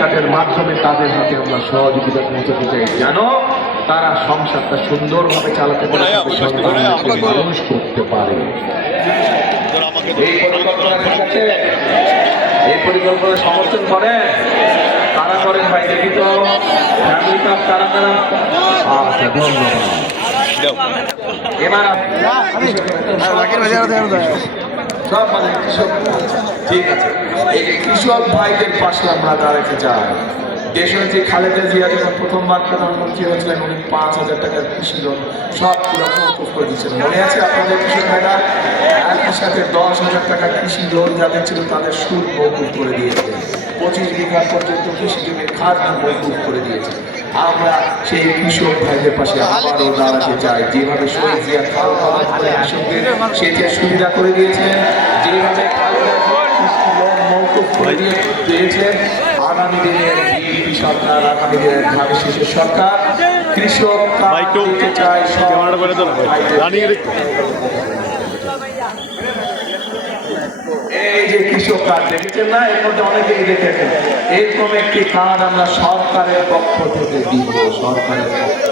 কাজের মাধ্যমে তাদের হাতে আমরা সহযোগিতা পৌঁছাতে চাই, যেন তারা সংসারটা সুন্দরভাবে চালাতে পারে, মানুষ করতে পারে। এই পরিকল্পনা সমর্থন করেন কারা করেন ভাই? দেখি তো ফ্যামিলি কাপ কারা কারা? আচ্ছা, ধন্যবাদ। এবার সব মানে কৃষক, ঠিক আছে, এই কৃষক ভাইদের পাশে আমরা দাঁড়াতে চাই। দেশনেত্রী খালেদা জিয়া যখন প্রথমবার প্রধানমন্ত্রী হয়েছিলেন, উনি 5,000 টাকার কৃষি লোন সবগুলো মৌকুফ করে দিচ্ছেন। মনে আছে আপনাদের কৃষক ভাইরা? একই সাথে 10,000 টাকা কৃষি লোন যাদের ছিল তাদের সুদ মৌকুফ করে দিয়েছে। 25 বিঘা পর্যন্ত কৃষি জমির খাজনা মৌকুফ করে দিয়েছে। আমরা সেই কৃষক ভাইদের পাশে আবারও দাঁড়াতে চাই। যেভাবে শহীদ জিয়া কৃষকদের সেচের সুবিধা করে দিয়েছেন, যেভাবে লোন মৌকুফ করে দিয়েছেন, আগামী দিনের বিএনপি সরকার, আগামী দিনের ধানের শীষের সরকার কৃষক দিতে চায়। এই যে কৃষক কার্ড দেখেছেন না, এর মধ্যে অনেকেই দেখেছেন, এরকম একটি কার্ড আমরা সরকারের পক্ষ থেকে দিব, সরকারের পক্ষ